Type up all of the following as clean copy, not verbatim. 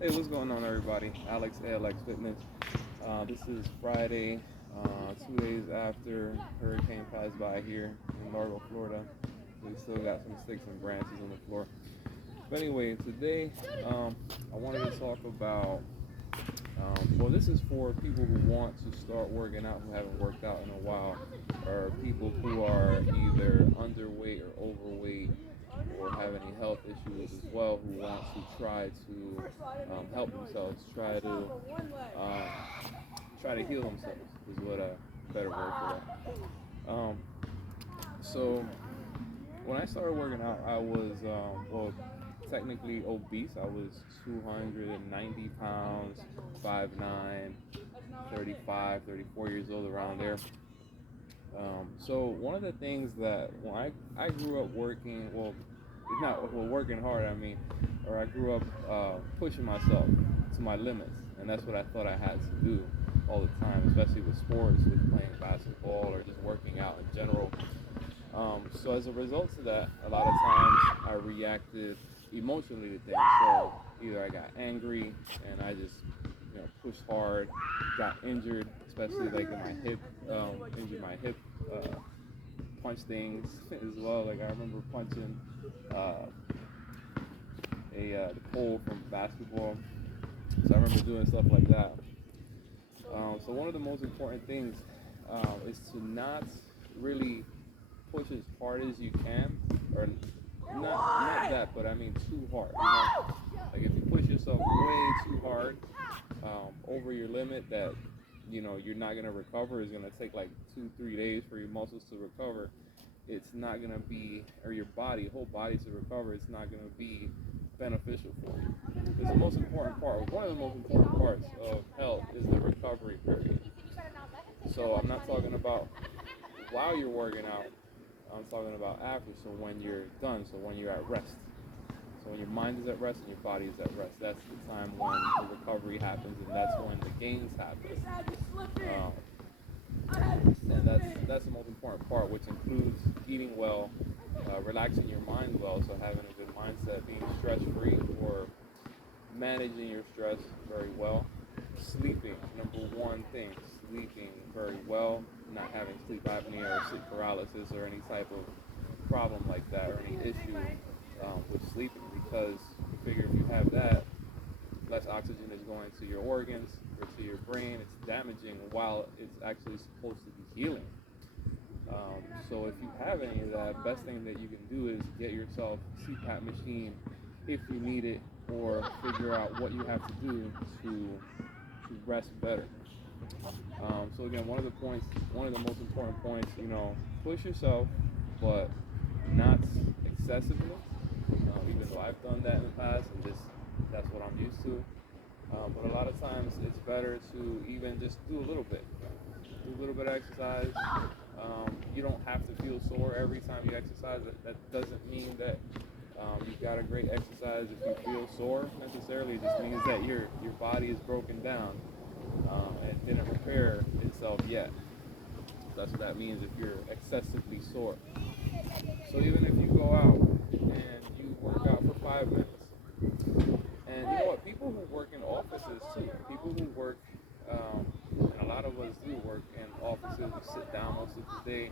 Hey, what's going on, everybody? Alex, ALX Fitness. This is Friday, 2 days after hurricane passed by here in Largo, Florida. We still got some sticks and branches on the floor. But anyway, today I wanted to talk about. Well, this is for people who want to start working out who haven't worked out in a while, or people who are either underweight or overweight or have any health issues as well who want to try to help themselves, um, try to heal themselves is what a better word for that. So when I started working out, I was well technically obese. I was 290 pounds, 5'9", 35, 34 years old, around there. So one of the things that when I grew up working, well, not well, working hard, I mean, or I grew up pushing myself to my limits, and that's what I thought I had to do all the time, especially with sports, with playing basketball or just working out in general. So as a result of that, a lot of times I reacted emotionally to things. So either I got angry and I just pushed hard, got injured, especially like in my hip, injured my hip, punched things as well. Like I remember punching uh, the pole from basketball. So I remember doing stuff like that. So one of the most important things is to not really push as hard as you can, or not that, but I mean too hard. Like if you push yourself way too hard, over your limit, that you're not gonna recover. Is gonna take like 2-3 days for your muscles to recover. It's not gonna be, or your whole body to recover. It's not gonna be beneficial for you. It's the most important part. One of the most important parts of health is the recovery period. So I'm not talking about while you're working out. I'm talking about after. So when you're done. So when you're at rest. So when your mind is at rest and your body is at rest, that's the time when the recovery happens, and that's when the gains happen. And that's the most important part, which includes eating well, relaxing your mind well, so having a good mindset, being stress free, or managing your stress very well. Sleeping, number one thing, sleeping very well, not having sleep apnea or sleep paralysis or any type of problem like that, or any issue with sleeping, because you figure if you have that, less oxygen is going to your organs or to your brain. It's damaging while it's actually supposed to be healing. So if you have any of that, best thing that you can do is get yourself a CPAP machine if you need it, or figure out what you have to do to rest better. So again, one of the most important points, push yourself, but not excessively. Even though I've done that in the past, and that's what I'm used to. But a lot of times it's better to even just do a little bit. Do a little bit of exercise. You don't have to feel sore every time you exercise. That doesn't mean that you got a great exercise if you feel sore necessarily. It just means that your body is broken down and didn't repair itself yet. That's what that means if you're excessively sore. So even if you go out and you work out for 5 minutes, and you know what, people who work in offices too, people who work, and a lot of us do work in offices, you sit down most of the day,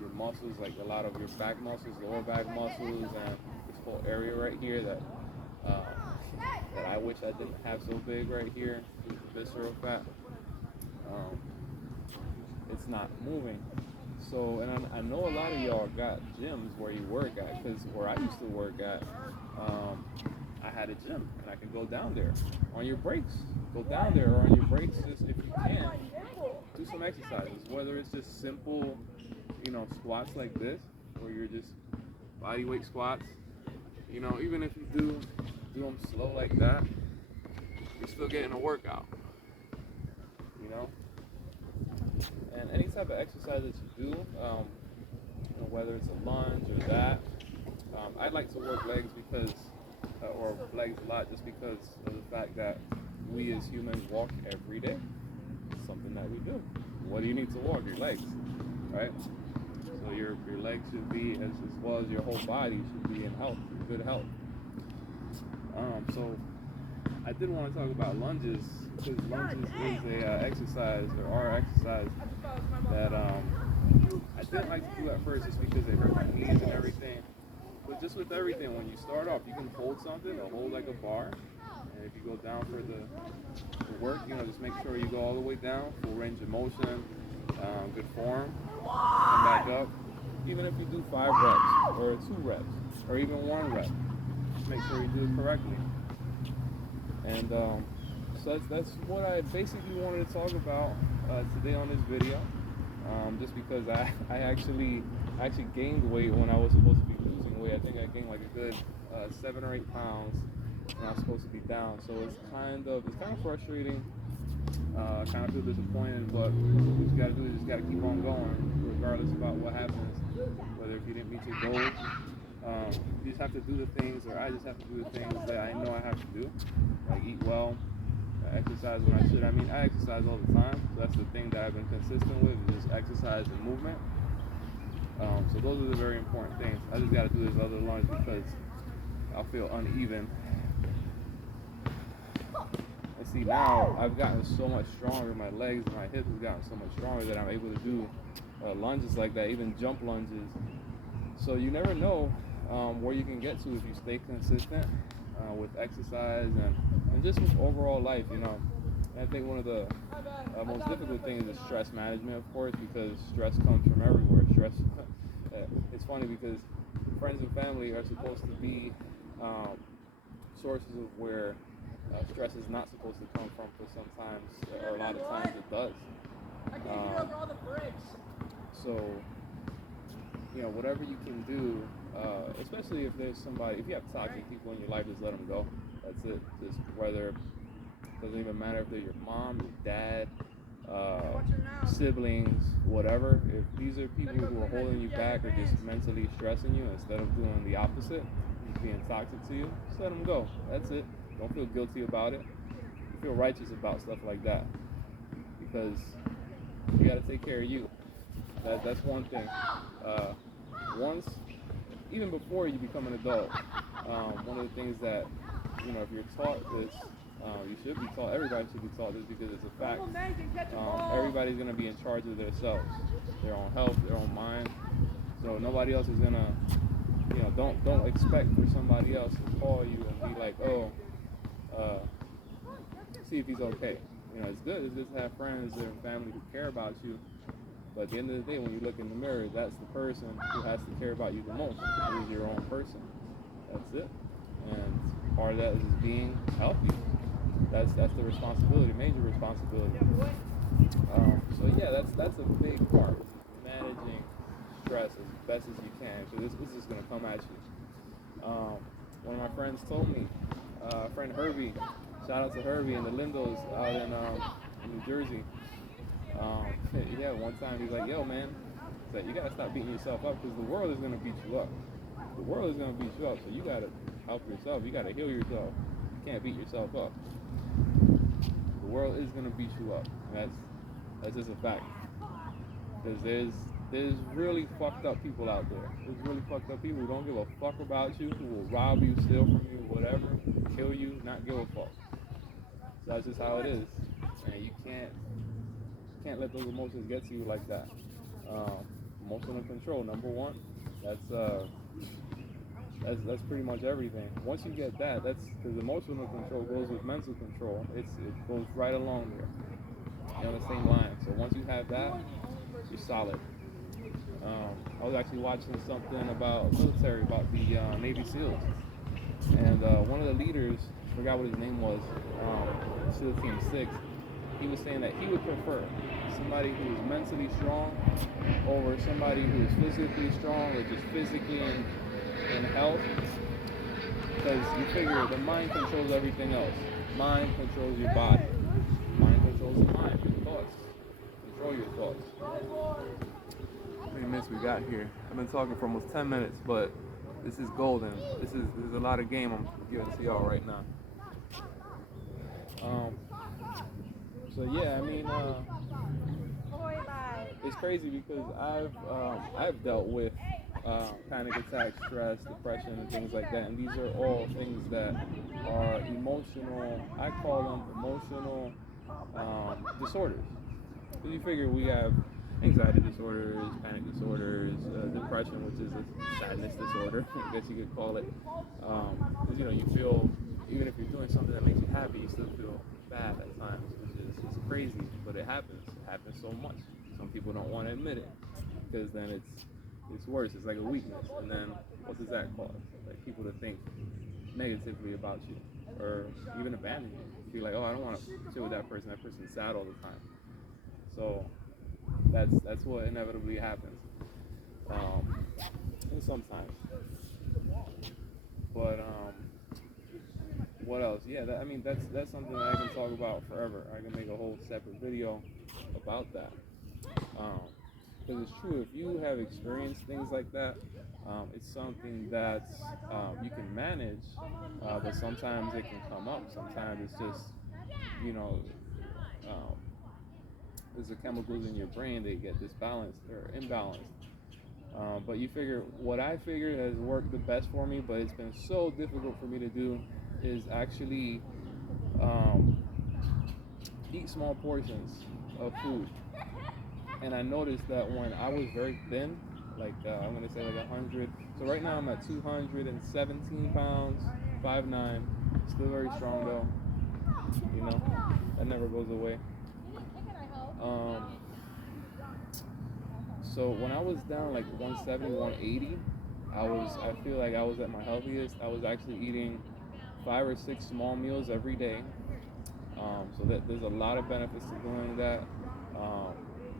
your muscles, like a lot of your back muscles, lower back muscles, and this whole area right here uh, that I wish I didn't have so big right here, is the visceral fat. Um, it's not moving. So, and I know a lot of y'all got gyms where you work at, because where I used to work at, I had a gym, and I could go down there on your breaks. Go down there, or on your breaks, just if you can, do some exercises. Whether it's just simple, squats like this, or you're just body weight squats. Even if you do them slow like that, you're still getting a workout. You know. And any type of exercise that you do, whether it's a lunge or that, I like to work legs because, or legs a lot, just because of the fact that we as humans walk every day. It's something that we do. What do you need to walk? Your legs, right? So your legs should be, as well as your whole body, should be in health, good health. So I did want to talk about lunges because lunges is a exercise or are exercise that I didn't like to do at first just because it hurt my knees and everything. But just with everything, when you start off, you can hold something or hold like a bar. And if you go down for the work, just make sure you go all the way down, full range of motion, good form, and back up. Even if you do 5 reps or 2 reps or even 1 rep, just make sure you do it correctly. And so that's what I basically wanted to talk about today on this video. Just because I actually gained weight when I was supposed to be losing weight. I think I gained like a good 7 or 8 pounds when I was supposed to be down. So it's kind of frustrating. Kind of feel disappointed, but what you gotta do is just gotta keep on going, regardless about what happens. Whether if you didn't meet your goals, you just have to do the things, or I just have to do the things that I know I have to do, like eat well, exercise when I should. I mean, I exercise all the time, so that's the thing that I've been consistent with, is exercise and movement. So those are the very important things. I just got to do this other lunge because I feel uneven. And see, now I've gotten so much stronger. My legs and my hips have gotten so much stronger that I'm able to do lunges like that, even jump lunges. So you never know where you can get to if you stay consistent with exercise and just with overall life, And I think one of the most difficult things is stress management, of course, because stress comes from everywhere. Stress, it's funny because friends and family are supposed to be sources of where stress is not supposed to come from, but sometimes, or a lot of times it does. So, whatever you can do, especially if there's if you have toxic people in your life, just let them go. That's it. Just doesn't even matter if they're your mom, your dad, siblings, whatever. If these are people who are holding you back or just mentally stressing you instead of doing the opposite, just being toxic to you, just let them go. That's it. Don't feel guilty about it. Feel righteous about stuff like that, because you got to take care of you. That's one thing. Even before you become an adult, one of the things that, if you're taught this, you should be taught, everybody should be taught this because it's a fact. Everybody's going to be in charge of themselves, their own health, their own mind. So nobody else is going to, don't expect for somebody else to call you and be like, see if he's okay. It's good to have friends and family who care about you. But at the end of the day, when you look in the mirror, that's the person who has to care about you the most, who is your own person. That's it. And part of that is being healthy. That's the responsibility, major responsibility. So yeah, that's a big part. Managing stress as best as you can. So this is going to come at you. One of my friends told me, friend Herbie, shout out to Herbie and the Lindos out in New Jersey. Yeah, one time he's like, yo man, he's like, you gotta stop beating yourself up because the world is gonna beat you up. The world is gonna beat you up, so you gotta help yourself. You gotta heal yourself. You can't beat yourself up. The world is gonna beat you up. And that's just a fact. Because there's really fucked up people out there. There's really fucked up people who don't give a fuck about you, who will rob you, steal from you, whatever, kill you, not give a fuck. So that's just how it is. And you can't let those emotions get to you like that. Emotional control, number one. That's pretty much everything. Once you get that, that's because emotional control goes with mental control. It goes right along there. You're on the same line. So once you have that, you're solid. I was actually watching something about military, about the Navy SEALs, and one of the leaders, I forgot what his name was, SEAL Team 6. He was saying that he would prefer somebody who is mentally strong over somebody who is physically strong or just physically in health. Because you figure the mind controls everything else. Mind controls your body. Mind controls the mind, your thoughts. Control your thoughts. How many minutes we got here? I've been talking for almost 10 minutes, but this is golden. This is a lot of game I'm giving to y'all right now. So yeah, I mean, it's crazy because I've dealt with panic attacks, stress, depression, and things like that. And these are all things that are emotional. I call them emotional disorders. Because you figure we have anxiety disorders, panic disorders, depression, which is a sadness disorder, I guess you could call it. Because you feel, even if you're doing something that makes you happy, you still feel bad at times, which is it's crazy, but it happens. It happens so much. Some people don't want to admit it because then it's worse. It's like a weakness, and then what does that cause? Like people to think negatively about you, or even abandon you. Be like, oh, I don't want to sit with that person. That person's sad all the time. So that's what inevitably happens. And sometimes, but what else? Yeah, that's something that I can talk about forever. I can make a whole separate video about that. Because it's true, if you have experienced things like that, it's something that you can manage, but sometimes it can come up. Sometimes it's just, you know, um, there's the chemicals in your brain that get disbalanced or imbalanced. But you figure, what I figured has worked the best for me, but it's been so difficult for me to do, is actually um, eat small portions of food. And I noticed that when I was very thin, like I'm gonna say like 100. So right now I'm at 217 pounds, 5'9", still very strong though. That never goes away. Um, so when I was down like 170, 180, I feel like I was at my healthiest. I was actually eating 5 or 6 small meals every day. So that there's a lot of benefits to doing that.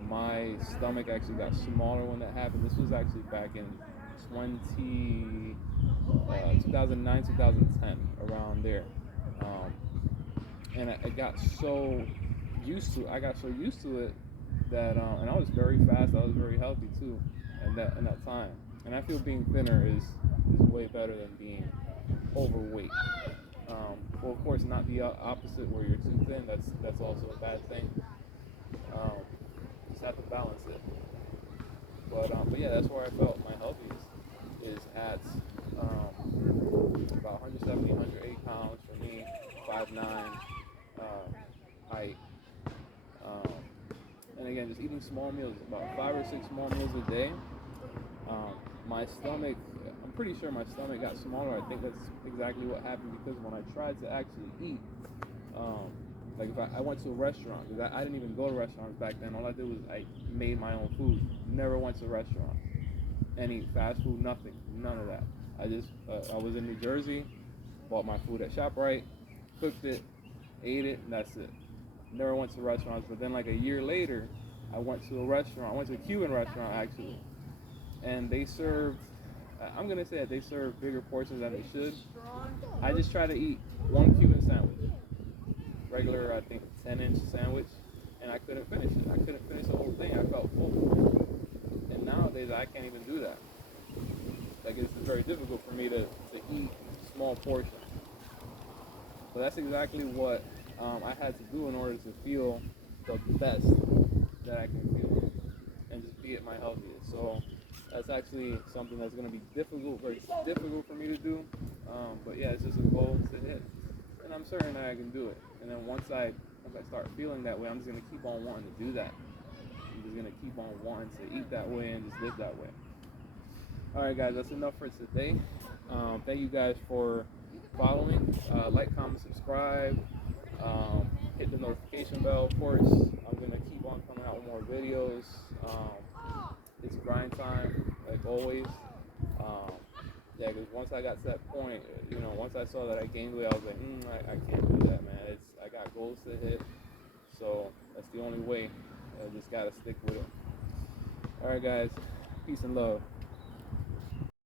My stomach actually got smaller when that happened. This was actually back in 2009, 2010, around there. And I got so used to it that, and I was very fast. I was very healthy too, in that time. And I feel being thinner is way better than being overweight. Well, of course, not the opposite where you're too thin. That's also a bad thing. Just have to balance it. But yeah, that's where I felt my healthiest, is at about 170, 108 pounds for me, 5'9", height. Um, and again, just eating small meals, about 5 or 6 small meals a day. My stomach, I'm pretty sure my stomach got smaller. I think that's exactly what happened, because when I tried to actually eat, like if I went to a restaurant, because I didn't even go to restaurants back then. All I did was I made my own food. Never went to a restaurant, any fast food, nothing, none of that. I was in New Jersey, bought my food at ShopRite, cooked it, ate it, and that's it. Never went to restaurants. But then like a year later, I went to a Cuban restaurant actually, and they served, I'm gonna say that they served bigger portions than they should. I just tried to eat one Cuban sandwich, regular, I think 10-inch sandwich, and I couldn't finish it. I couldn't finish the whole thing. I felt full. And nowadays I can't even do that. Like, it's very difficult for me to eat small portions. So that's exactly what I had to do in order to feel the best that I can feel and just be at my healthiest. So that's actually something that's going to be difficult, very difficult for me to do. But yeah, it's just a goal to hit, and I'm certain that I can do it. And then once I start feeling that way, I'm just going to keep on wanting to do that. I'm just going to keep on wanting to eat that way and just live that way. Alright guys, that's enough for today. Thank you guys for following. Like, comment, subscribe. Hit the notification bell, of course. I'm going to keep on coming out with more videos. It's grind time, like always. Yeah, because once I got to that point, once I saw that I gained weight, I was like, I can't do that, man. I got goals to hit, so that's the only way. I just got to stick with it. Alright guys, peace and love.